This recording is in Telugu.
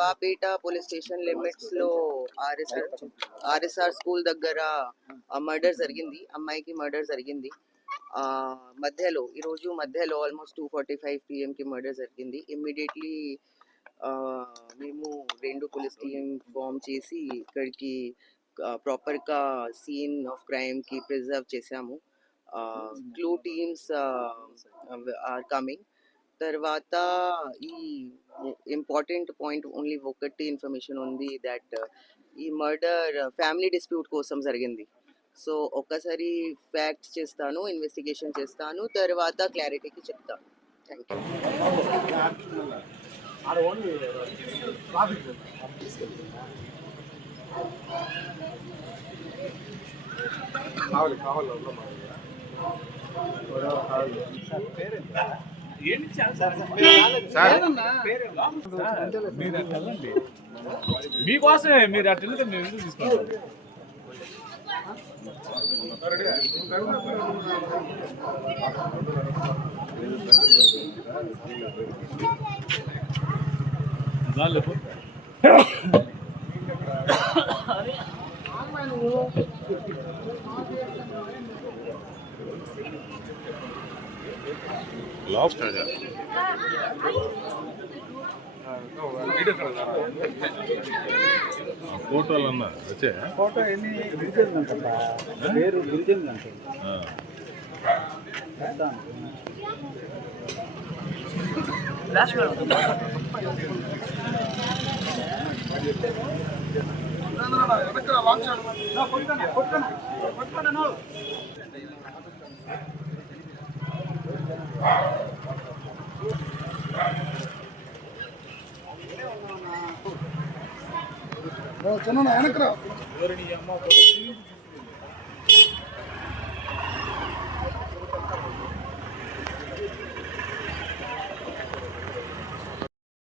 నవాబేట పోలీస్ స్టేషన్ లిమిట్స్ లో ఆర్ఎస్ఆర్ స్కూల్ దగ్గర మర్డర్ జరిగింది. అమ్మాయికి మర్డర్ జరిగింది. ఈరోజు మధ్యలో ఆల్మోస్ట్ 2:45 PM కి మర్డర్ జరిగింది. ఇమ్మీడియట్లీ మేము 2 పోలీస్ టీమ్ ఫామ్ చేసి ఇక్కడికి ప్రాపర్గా సీన్ ఆఫ్ క్రైమ్కి ప్రిజర్వ్ చేసాము. Clue teams are coming. తర్వాత ఈ ఇంపార్టెంట్ పాయింట్ ఓన్లీ ఒకటి ఇన్ఫర్మేషన్ ఉంది, దట్ ఈ మర్డర్ ఫ్యామిలీ డిస్ప్యూట్ కోసం జరిగింది. సో ఒక్కసారి ఫ్యాక్ట్స్ చేస్తాను, ఇన్వెస్టిగేషన్ చేస్తాను, తర్వాత క్లారిటీకి చెప్తాను. థ్యాంక్ మీకోసమే మీరు అట్లా మేము ఎందుకు తీసుకుంటాం. ఫోటోలు అన్నా వచ్చే ఫోటో ఎన్ని పేరు గిరిజనులు చిన్న వెనకరా